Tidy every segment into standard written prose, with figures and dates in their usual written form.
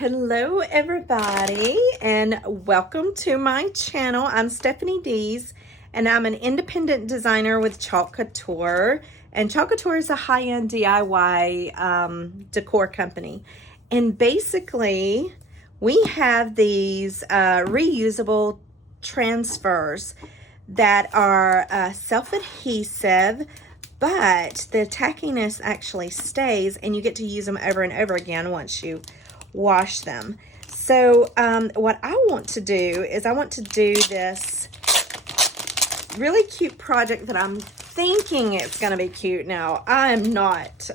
Hello everybody and welcome to my channel. I'm Stephanie Dees and I'm an independent designer with Chalk Couture, and Chalk Couture is a high-end DIY decor company, and basically we have these reusable transfers that are self-adhesive, but the tackiness actually stays and you get to use them over and over again once you wash them. So what I want to do is I want to do this really cute project that I'm thinking it's going to be cute. Now, I'm not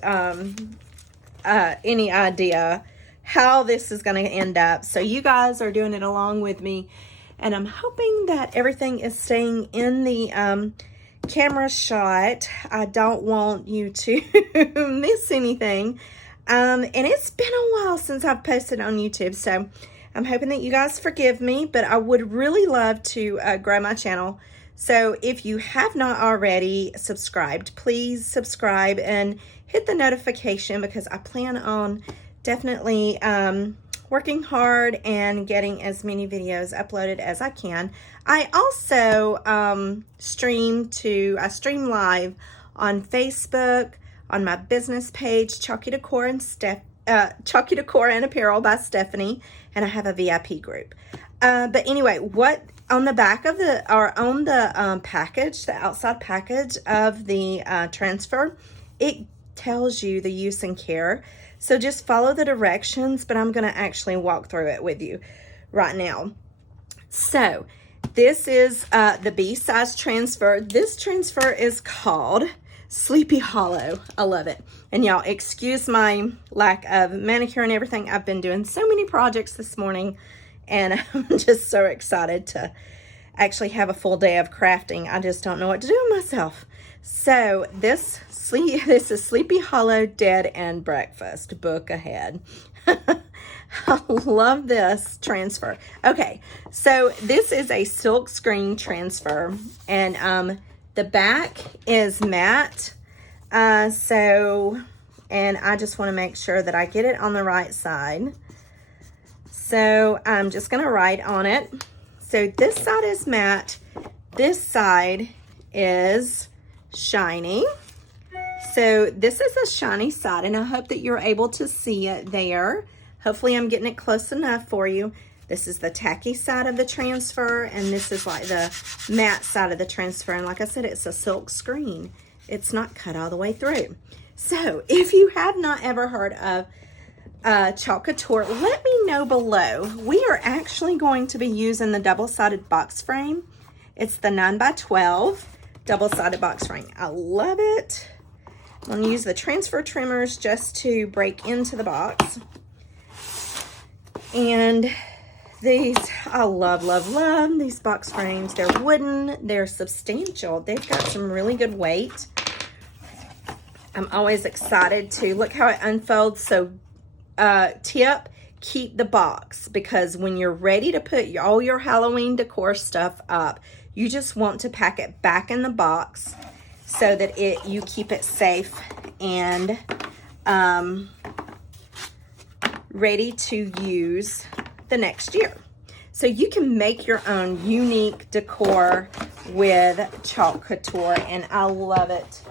any idea how this is going to end up. So you guys are doing it along with me, and I'm hoping that everything is staying in the camera shot. I don't want you to miss anything. And it's been a while since I've posted on YouTube, so I'm hoping that you guys forgive me, but I would really love to grow my channel. So if you have not already subscribed, please subscribe and hit the notification, because I plan on definitely working hard and getting as many videos uploaded as I can. I also stream live on Facebook, on my business page, Chalky Decor and Chalky Decor and Apparel by Stephanie, and I have a VIP group. But anyway, what on the back of the, or on the package, the outside package of the transfer, it tells you the use and care. So just follow the directions, but I'm going to actually walk through it with you right now. So this is the B-size transfer. This transfer is called Sleepy Hollow. I love it. And y'all, excuse my lack of manicure and everything. I've been doing so many projects this morning, and I'm just so excited to actually have a full day of crafting. I just don't know what to do with myself. So this is Sleepy Hollow Dead and Breakfast. Book ahead. I love this transfer. Okay, so this is a silk screen transfer, and the back is matte, and I just want to make sure that I get it on the right side. So I'm just going to write on it. So this side is matte, this side is shiny. So this is a shiny side, and I hope that you're able to see it there. Hopefully I'm getting it close enough for you. This is the tacky side of the transfer, and this is like the matte side of the transfer. And like I said, it's a silk screen. It's not cut all the way through. So if you have not ever heard of Chalk Couture, let me know below. We are actually going to be using the double-sided box frame. It's the 9x12 double-sided box frame. I love it. I'm going to use the transfer trimmers just to break into the box. And these, I love these box frames. They're wooden, they're substantial. They've got some really good weight. I'm always excited to look how it unfolds. So tip, keep the box, because when you're ready to put all your Halloween decor stuff up, you just want to pack it back in the box so that you keep it safe and ready to use the next year. So you can make your own unique decor with Chalk Couture, and I love it.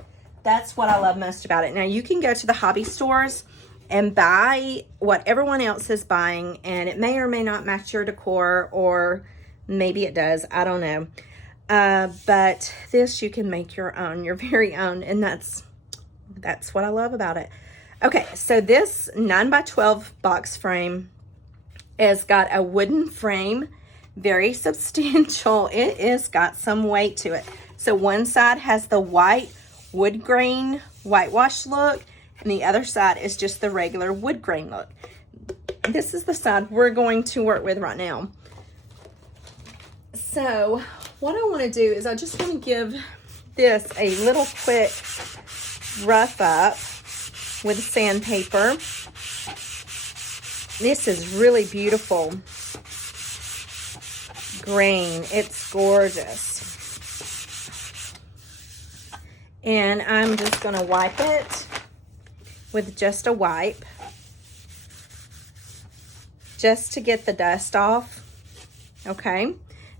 That's what I love most about it. Now you can go to the hobby stores and buy what everyone else is buying, and it may or may not match your decor, or maybe it does, I don't know. But this, you can make your own, your very own, and that's what I love about it. Okay, so this 9x12 box frame has got a wooden frame, very substantial. It has got some weight to it. So one side has the white wood grain whitewash look, and the other side is just the regular wood grain look. This is the side we're going to work with right now. So what I want to do is I just want to give this a little quick rough up with sandpaper. This is really beautiful grain. It's gorgeous. And I'm just going to wipe it with just a wipe. just to get the dust off, okay?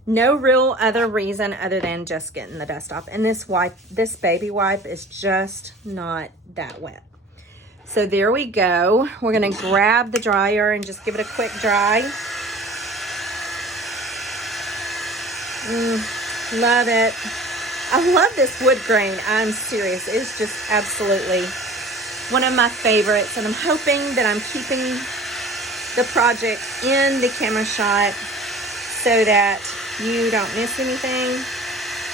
No real other reason other than just getting the dust off. And this baby wipe is just not that wet. So there we go. We're gonna grab the dryer and just give it a quick dry. Love it. I love this wood grain. I'm serious. It's just absolutely one of my favorites. And I'm hoping that I'm keeping the project in the camera shot so that you don't miss anything.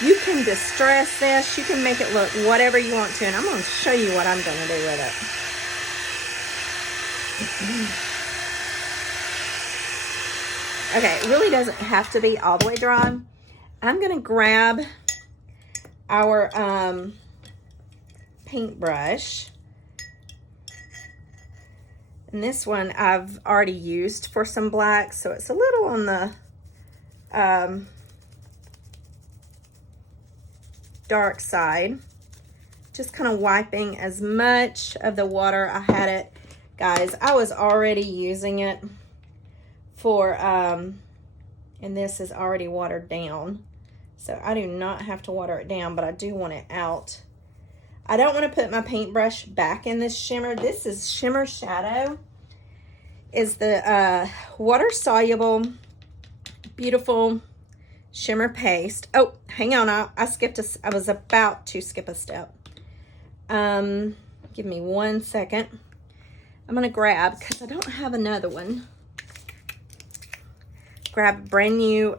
You can distress this. You can make it look whatever you want to. And I'm going to show you what I'm going to do with it. Okay, it really doesn't have to be all the way dry. I'm going to grab our paintbrush. And this one I've already used for some black, so it's a little on the dark side. Just kind of wiping as much of the water I had it. Guys, I was already using it for, and this is already watered down. So I do not have to water it down, but I do want it out. I don't want to put my paintbrush back in this shimmer. This is Shimmer Shadow. Is the water-soluble, beautiful shimmer paste. Oh, hang on. I was about to skip a step. Give me 1 second. I'm going to grab, because I don't have another one. Grab brand new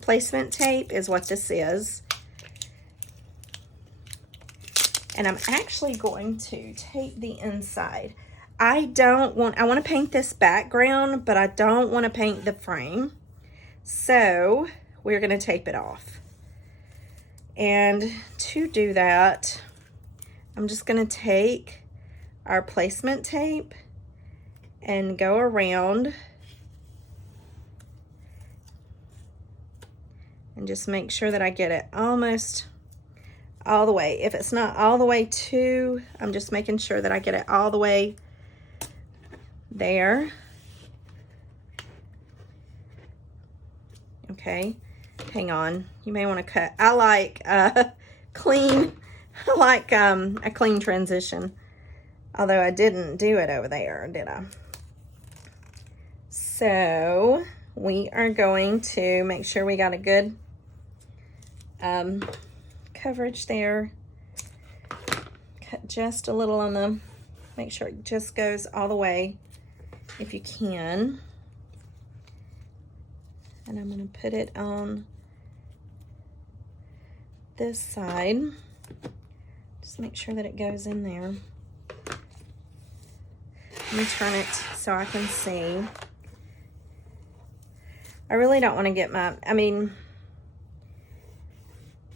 placement tape is what this is. And I'm actually going to tape the inside. I want to paint this background, but I don't want to paint the frame. So we're going to tape it off. And to do that, I'm just going to take our placement tape and go around and just make sure that I get it almost all the way. If it's not all the way to, I'm just making sure that I get it all the way there. Okay, hang on. You may want to cut. I like clean. I like a clean transition. Although I didn't do it over there, did I? So we are going to make sure we got a good coverage there. Cut just a little on the, make sure it just goes all the way if you can. And I'm going to put it on this side. Just make sure that it goes in there. Let me turn it so I can see. I really don't want to get my,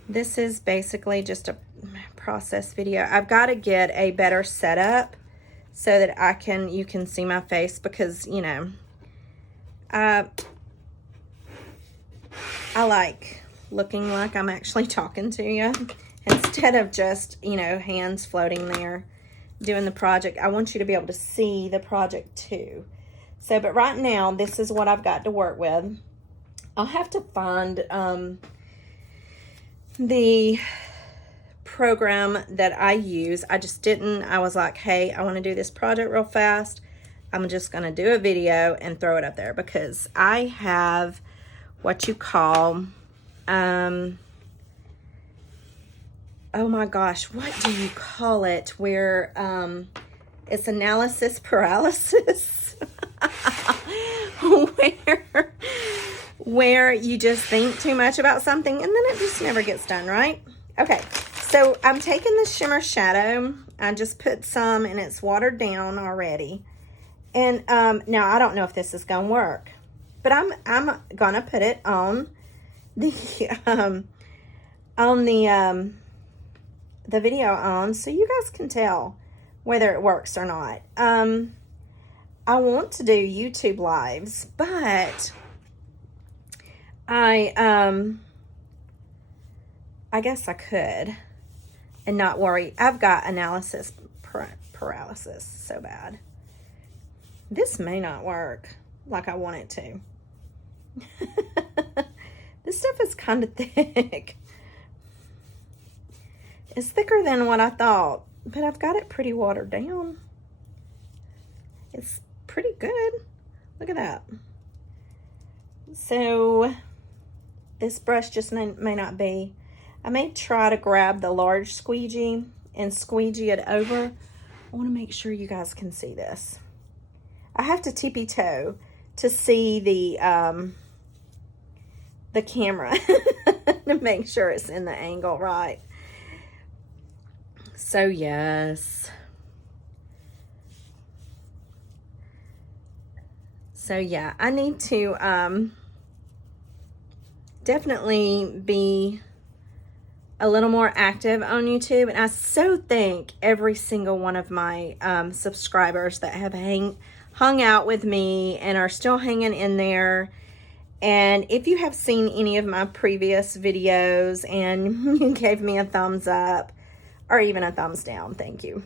this is basically just a process video. I've got to get a better setup so that you can see my face, because, you know, I like looking like I'm actually talking to you instead of just, you know, hands floating there doing the project. I want you to be able to see the project too. So, but right now, this is what I've got to work with. I'll have to find the program that I use. I just didn't. I was like, hey, I want to do this project real fast. I'm just going to do a video and throw it up there, because I have what you call, oh my gosh, what do you call it? Where it's analysis paralysis. where you just think too much about something and then it just never gets done, right? Okay, so I'm taking the Shimmer Shadow. I just put some and it's watered down already. And now I don't know if this is gonna work, but I'm gonna put it on the video on so you guys can tell whether it works or not. I want to do YouTube lives, but I guess I could and not worry. I've got analysis paralysis so bad. This may not work like I want it to. This stuff is kind of thick. It's thicker than what I thought, but I've got it pretty watered down. It's pretty good. Look at that. So this brush just may not be. I may try to grab the large squeegee and squeegee it over. I want to make sure you guys can see this. I have to tippy toe to see the camera to make sure it's in the angle right. So yes. So yeah, I need to definitely be a little more active on YouTube. And I so thank every single one of my subscribers that have hung out with me and are still hanging in there. And if you have seen any of my previous videos and you gave me a thumbs up or even a thumbs down, thank you.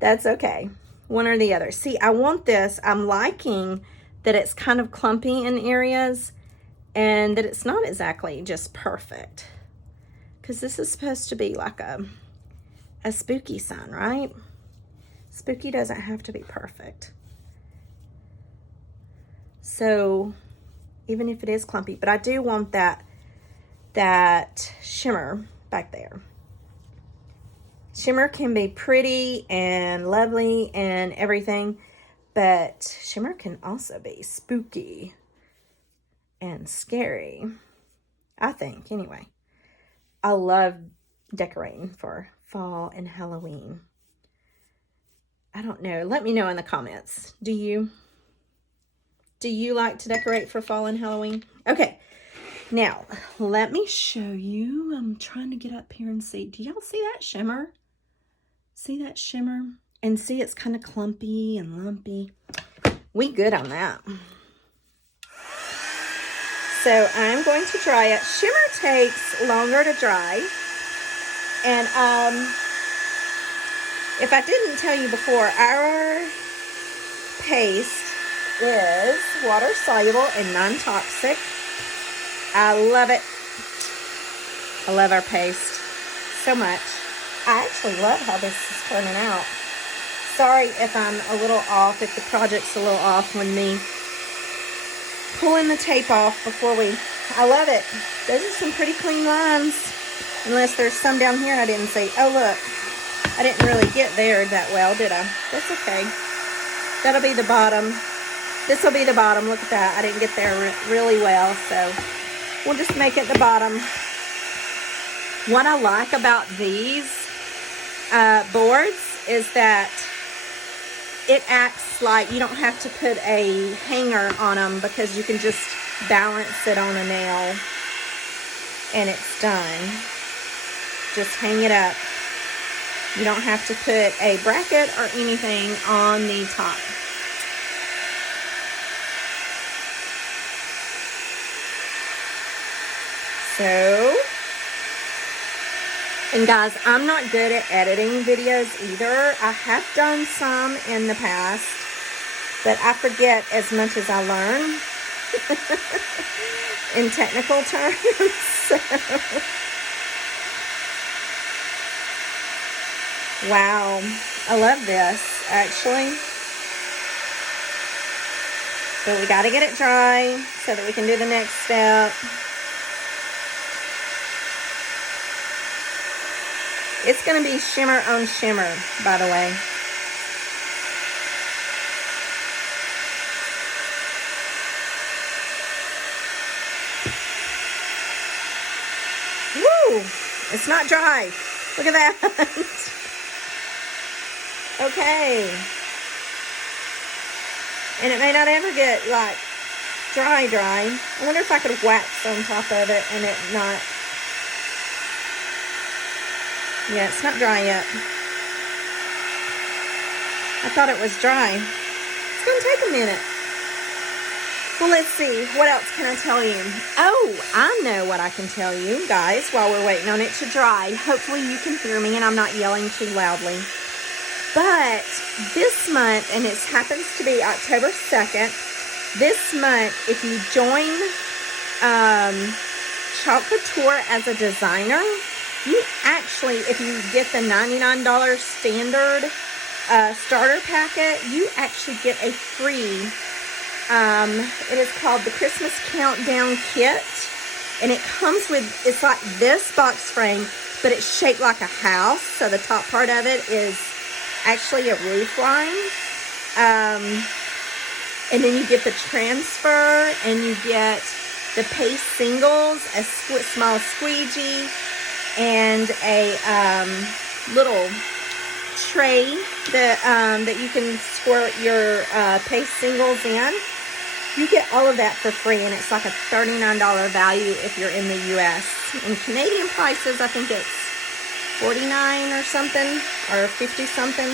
That's okay. One or the other. See, I want this. I'm liking that it's kind of clumpy in areas and that it's not exactly just perfect. Because this is supposed to be like a spooky sign, right? Spooky doesn't have to be perfect. So even if it is clumpy, but I do want that shimmer back there. Shimmer can be pretty and lovely and everything, but shimmer can also be spooky and scary, I think, anyway. I love decorating for fall and Halloween. I don't know. Let me know in the comments. Do you like to decorate for fall and Halloween? Okay. Now, let me show you. I'm trying to get up here and see. Do y'all see that shimmer? See that shimmer? And see it's kind of clumpy and lumpy. We good on that. So I'm going to dry it. Shimmer takes longer to dry. And if I didn't tell you before, our paste is water soluble and non-toxic. I love it. I love our paste so much. I actually love how this is turning out. Sorry if I'm a little off, if the project's a little off when me pulling the tape off before I love it. Those are some pretty clean lines. Unless there's some down here I didn't see. Oh, look. I didn't really get there that well, did I? That's okay. That'll be the bottom. This will be the bottom. Look at that. I didn't get there really well, so we'll just make it the bottom. What I like about these boards is that it acts like you don't have to put a hanger on them because you can just balance it on a nail and it's done. Just hang it up. You don't have to put a bracket or anything on the top. So, and guys, I'm not good at editing videos either. I have done some in the past, but I forget as much as I learn in technical terms. So. Wow, I love this, actually. But we got to get it dry so that we can do the next step. It's going to be shimmer on shimmer, by the way. Woo! It's not dry. Look at that. Okay. And it may not ever get, like, dry. I wonder if I could wax on top of it and it not... Yeah, it's not dry yet. I thought it was dry. It's going to take a minute. Well, let's see. What else can I tell you? Oh, I know what I can tell you, guys, while we're waiting on it to dry. Hopefully you can hear me and I'm not yelling too loudly. But this month, and it happens to be October 2nd, this month, if you join Chalk Couture as a designer, you actually, if you get the $99 standard starter packet, you actually get a free, it is called the Christmas Countdown Kit. And it comes with, it's like this box frame, but it's shaped like a house. So the top part of it is actually a roof line. And then you get the transfer, and you get the paste singles, a small squeegee, and a little tray that you can squirt your paste singles in. You get all of that for free, and it's like a $39 value if you're in the U.S. In Canadian prices, I think it's $49 or something, or $50 something,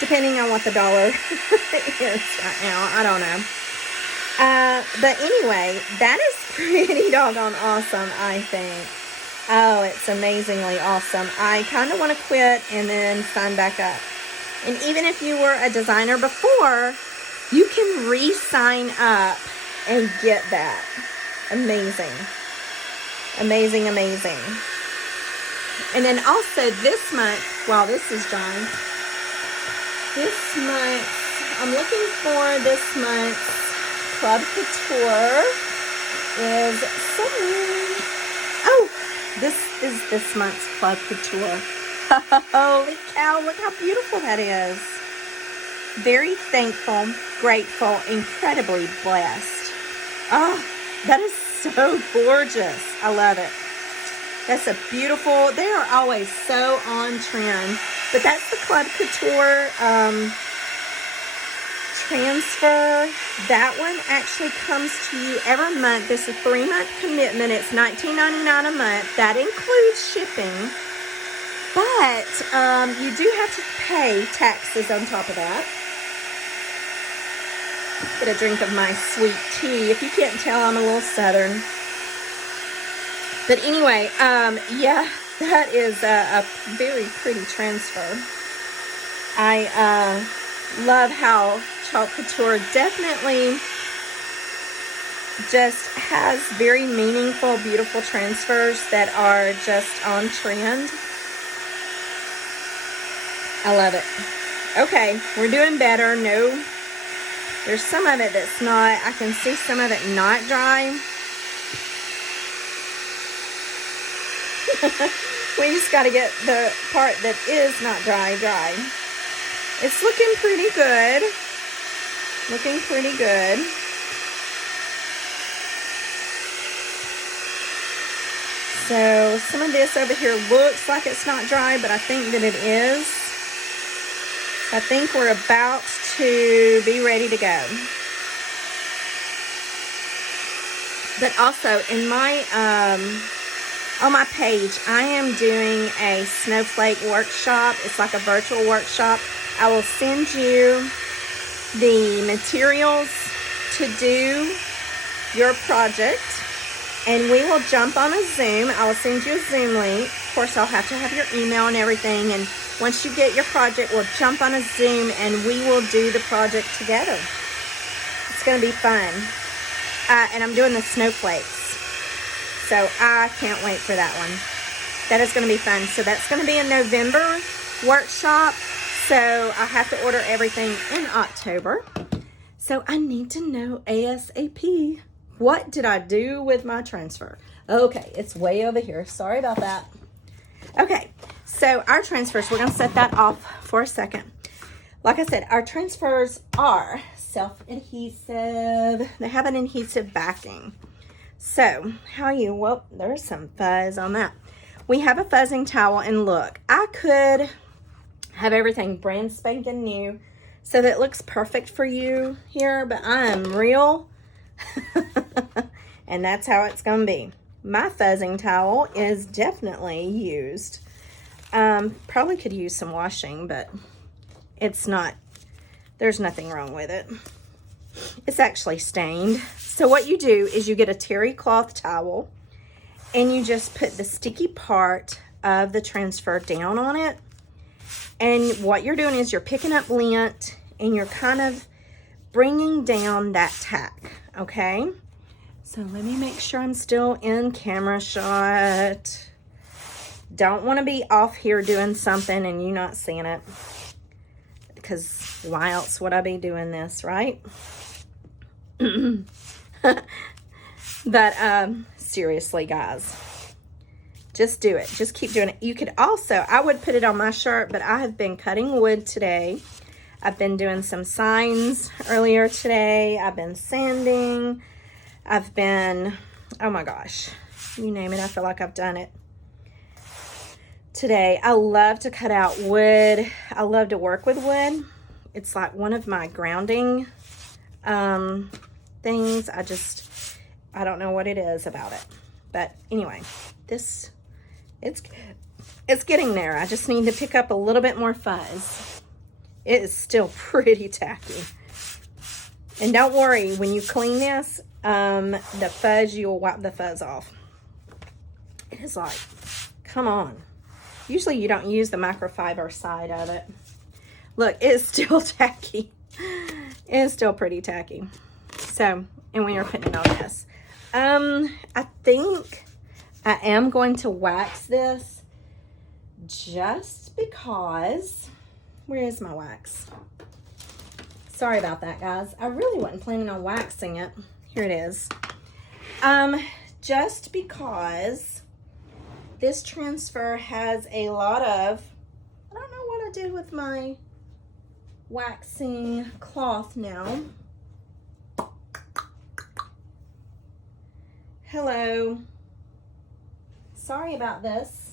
depending on what the dollar is right now. I don't know. But anyway, that is pretty doggone awesome, I think. Oh, it's amazingly awesome. I kind of want to quit and then sign back up. And even if you were a designer before, you can re-sign up and get that. Amazing. Amazing, amazing. And then also this month, while this is drying, this month, I'm looking for this month's Club Couture is somewhere. Oh, this is this month's Club Couture. Holy cow, look how beautiful that is. Very thankful, grateful, incredibly blessed. Oh, that is so gorgeous. I love it. That's a beautiful, they are always so on trend. But that's the Club Couture transfer. That one actually comes to you every month. This is a 3-month commitment. It's $19.99 a month. That includes shipping. But you do have to pay taxes on top of that. Get a drink of my sweet tea. If you can't tell, I'm a little southern. But anyway, yeah, that is a very pretty transfer. I love how Chalk Couture definitely just has very meaningful, beautiful transfers that are just on trend. I love it. Okay, we're doing better. No, there's some of it that's not, I can see some of it not dry. We just got to get the part that is not dry. It's looking pretty good. Looking pretty good. So some of this over here looks like it's not dry, but I think that it is. I think we're about to be ready to go. But also in my on my page, I am doing a snowflake workshop. It's like a virtual workshop. I will send you the materials to do your project, and we will jump on a Zoom. I will send you a Zoom link. Of course, I'll have to have your email and everything, and once you get your project, we'll jump on a Zoom and we will do the project together. It's going to be fun. And I'm doing the snowflakes. So I can't wait for that one. That is going to be fun. So that's going to be a November workshop. So I have to order everything in October. So I need to know ASAP. What did I do with my transfer? Okay, it's way over here. Sorry about that. Okay, so our transfers, we're going to set that off for a second. Like I said, our transfers are self-adhesive. They have an adhesive backing. So, well, there's some fuzz on that. We have a fuzzing towel, and look, I could have everything brand spanking new so that it looks perfect for you here, but I am real, and that's how it's going to be. My fuzzing towel is definitely used. Probably could use some washing, but it's not, there's nothing wrong with it. It's actually stained. So what you do is you get a terry cloth towel and you just put the sticky part of the transfer down on it, And what you're doing is you're picking up lint and you're kind of bringing down that tack, okay? So let me make sure I'm still in camera shot. Don't want to be off here doing something and you not seeing it, because why else would I be doing this, right? But seriously, guys, just do it. Just keep doing it. You could also, I would put it on my shirt, but I have been cutting wood today. I've been doing some signs earlier today. I've been sanding. I've been, oh my gosh, you name it. I feel like I've done it today. I love to cut out wood. I love to work with wood. It's like one of my grounding things. I don't know what it is about it. But anyway, it's getting there. I just need to pick up a little bit more fuzz. It is still pretty tacky. And don't worry, when you clean this, the fuzz, you'll wipe the fuzz off. It is like, come on. Usually you don't use the microfiber side of it. Look, it's still tacky. It's still pretty tacky. So, and when you're putting it on this, I think I am going to wax this just because, where is my wax? Sorry about that, guys. I really wasn't planning on waxing it. Here it is. Just because this transfer has a lot of, I don't know what I did with my waxing cloth now. Hello. Sorry about this.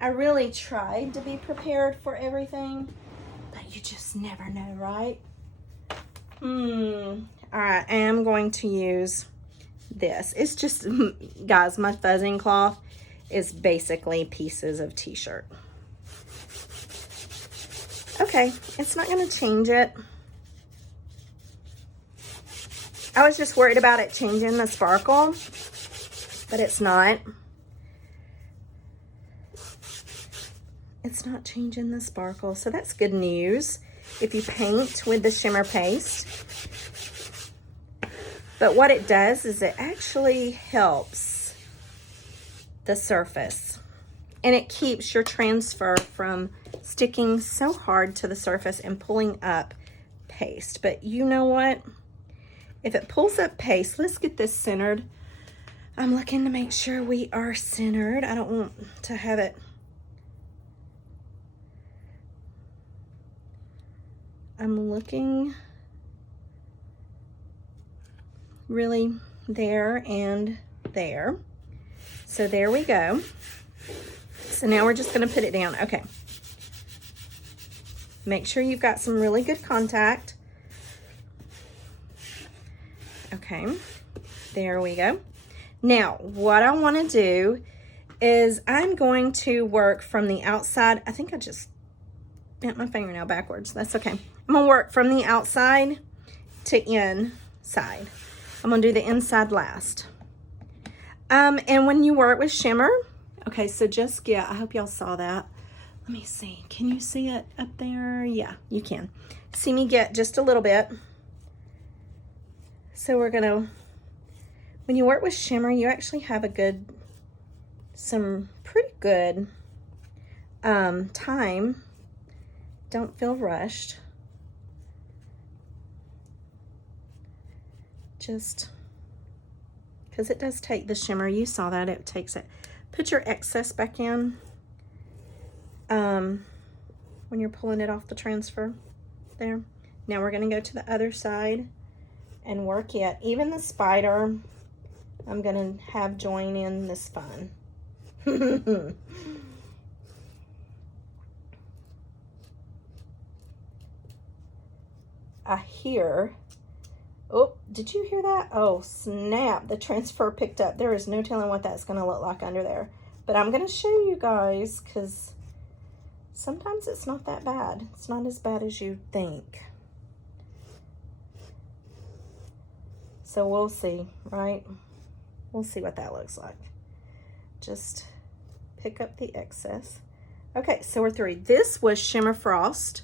I really tried to be prepared for everything, but you just never know, right? All right, I am going to use this. It's just, guys, my fuzzing cloth is basically pieces of t-shirt. Okay, it's not going to change it. I was just worried about it changing the sparkle, but it's not. It's not changing the sparkle, so that's good news if you paint with the shimmer paste. But what it does is it actually helps the surface, and it keeps your transfer from sticking so hard to the surface and pulling up paste. But you know what? If it pulls up paste, let's get this centered. I'm looking to make sure we are centered. I don't want to have it. I'm looking really there and there. So there we go. So now we're just going to put it down. Okay. Make sure you've got some really good contact. Okay. There we go. Now, what I want to do is I'm going to work from the outside. I think I just bent my fingernail backwards. That's okay. I'm going to work from the outside to inside. I'm going to do the inside last. And when you work with shimmer, okay, so just get, I hope y'all saw that. Let me see. Can you see it up there? Yeah, you can. See me get just a little bit. So we're going to, when you work with shimmer, you actually have some pretty good time. Don't feel rushed. Just because it does take the shimmer. You saw that, it takes it. Put your excess back in when you're pulling it off the transfer there. Now we're going to go to the other side and work it. Even the spider, I'm going to have join in this fun. I hear, oh, did you hear that? Oh, snap, the transfer picked up. There is no telling what that's going to look like under there. But I'm going to show you guys because sometimes it's not that bad. It's not as bad as you think. So we'll see, right? We'll see what that looks like. Just pick up the excess. Okay, so we're through. This was Shimmer Frost.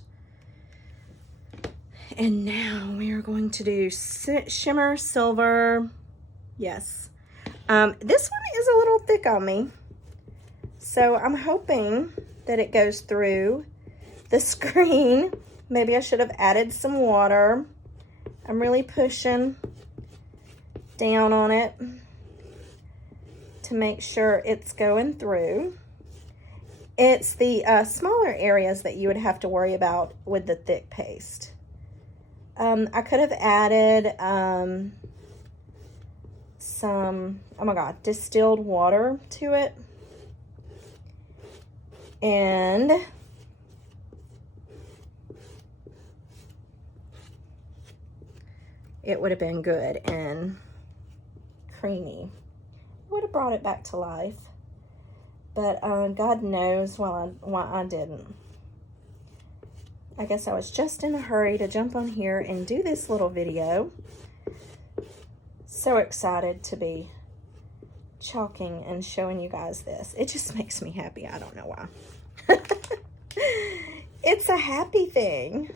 And now we are going to do Shimmer Silver. Yes. This one is a little thick on me. So I'm hoping that it goes through the screen. Maybe I should have added some water. I'm really pushing down on it to make sure it's going through. It's the smaller areas that you would have to worry about with the thick paste. I could have added some, oh my God, distilled water to it. And it would have been good and creamy. Would have brought it back to life. But God knows why I didn't. I guess I was just in a hurry to jump on here and do this little video. So excited to be chalking and showing you guys this. It just makes me happy. I don't know why. It's a happy thing.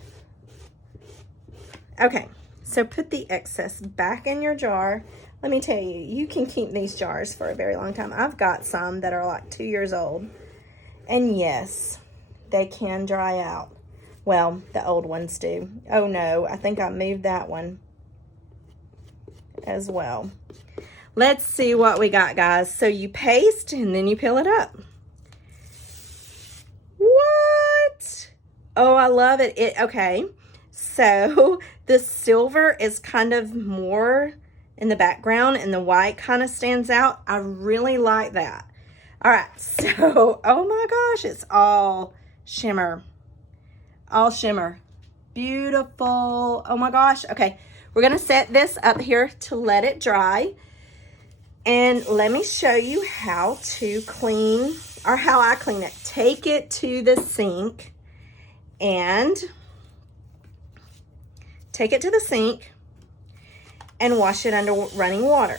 Okay, so put the excess back in your jar. Let me tell you, you can keep these jars for a very long time. I've got some that are like 2 years old. And yes, they can dry out. Well, the old ones do. Oh no, I think I moved that one as well. Let's see what we got, guys. So you paste and then you peel it up. What? Oh, I love it. Okay, so the silver is kind of more in the background and the white kind of stands out. I really like that. All right, so, oh my gosh, it's all shimmer. All shimmer. Beautiful. Oh my gosh. Okay, we're gonna set this up here to let it dry. And let me show you how to clean, or how I clean it. Take it to the sink and take it to the sink and wash it under running water.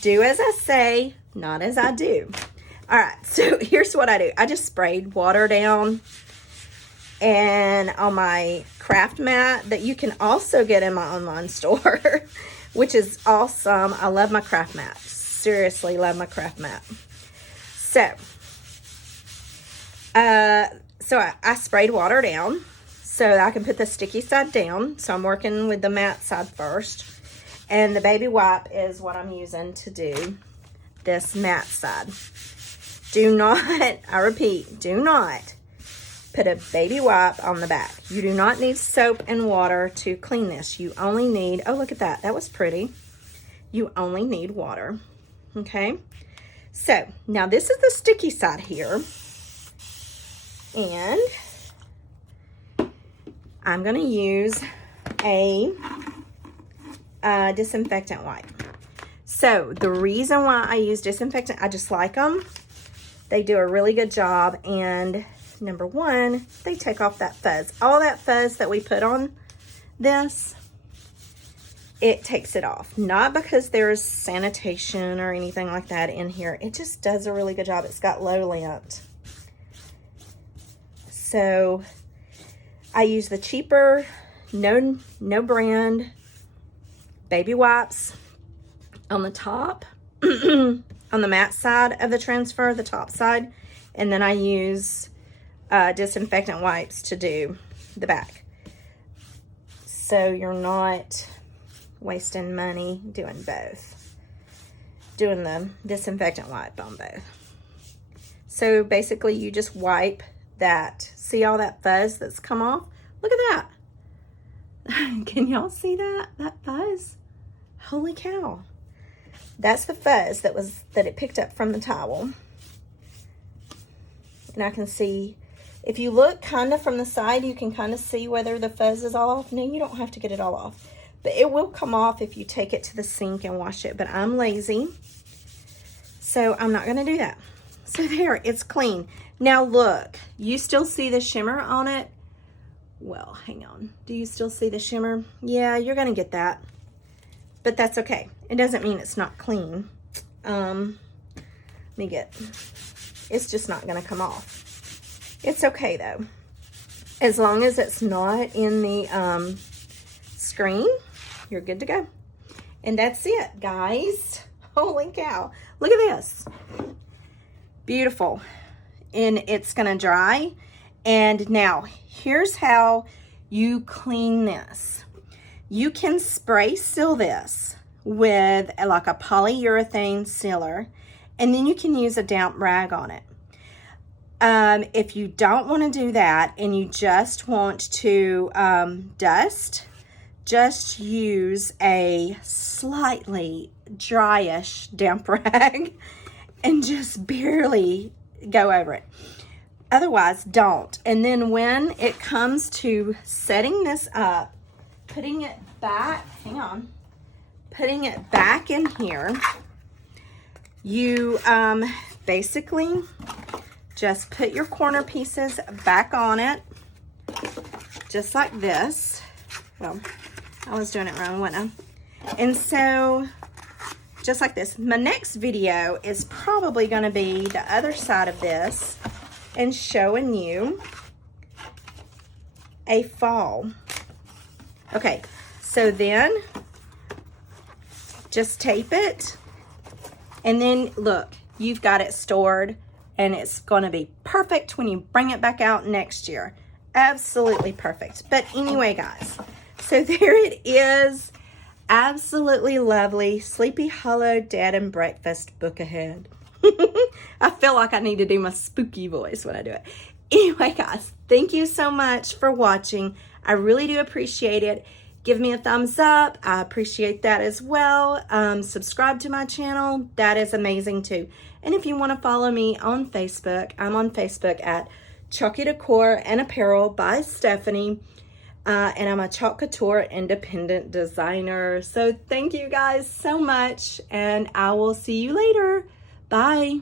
Do as I say, not as I do. All right, so here's what I do. I just sprayed water down and on my craft mat that you can also get in my online store, which is awesome. I love my craft mat. Seriously, love my craft mat. So, I sprayed water down so I can put the sticky side down. So I'm working with the matte side first. And the baby wipe is what I'm using to do this matte side. Do not, I repeat, do not put a baby wipe on the back. You do not need soap and water to clean this. You only need, oh, look at that. That was pretty. You only need water. Okay. So now this is the sticky side here. And I'm going to use a disinfectant wipe. So the reason why I use disinfectant, I just like them. They do a really good job. And number one, they take off that fuzz. All that fuzz that we put on this, it takes it off. Not because there's sanitation or anything like that in here. It just does a really good job. It's got low lint. So I use the cheaper, no brand baby wipes on the top, on the matte side of the transfer, the top side. And then I use disinfectant wipes to do the back. So you're not wasting money doing both. Doing the disinfectant wipe on both. So basically you just wipe that. See all that fuzz that's come off? Look at that. Can y'all see that? That fuzz? Holy cow. That's the fuzz that it picked up from the towel. And I can see, if you look kind of from the side, you can kind of see whether the fuzz is all off. No, you don't have to get it all off. But it will come off if you take it to the sink and wash it. But I'm lazy, so I'm not going to do that. So there, it's clean. Now look, you still see the shimmer on it? Well, hang on. Do you still see the shimmer? Yeah, you're going to get that. But that's okay. It doesn't mean it's not clean. Let me get it's just not going to come off. It's okay though. As long as it's not in the screen, you're good to go. And that's it, guys. Holy cow. Look at this. Beautiful. And it's going to dry. And now, here's how you clean this. You can spray seal this with like a polyurethane sealer, and then you can use a damp rag on it. If you don't want to do that and you just want to dust, just use a slightly dryish damp rag and just barely go over it. Otherwise, don't. And then when it comes to setting this up, putting it back, putting it back in here, you basically just put your corner pieces back on it, just like this. Well, I was doing it wrong, wasn't I? And so, just like this. My next video is probably going to be the other side of this and showing you a fall. Okay, so then just tape it, and then look, you've got it stored, and it's going to be perfect when you bring it back out next year. Absolutely perfect. But anyway, guys, so there it is. Absolutely lovely Sleepy Hollow Dead and Breakfast book ahead. I feel like I need to do my spooky voice when I do it. Anyway, guys, thank you so much for watching. I really do appreciate it. Give me a thumbs up. I appreciate that as well. Subscribe to my channel. That is amazing too. And if you want to follow me on Facebook, I'm on Facebook at Chalky Decor and Apparel by Stephanie. And I'm a Chalk Couture independent designer. So thank you guys so much, and I will see you later. Bye.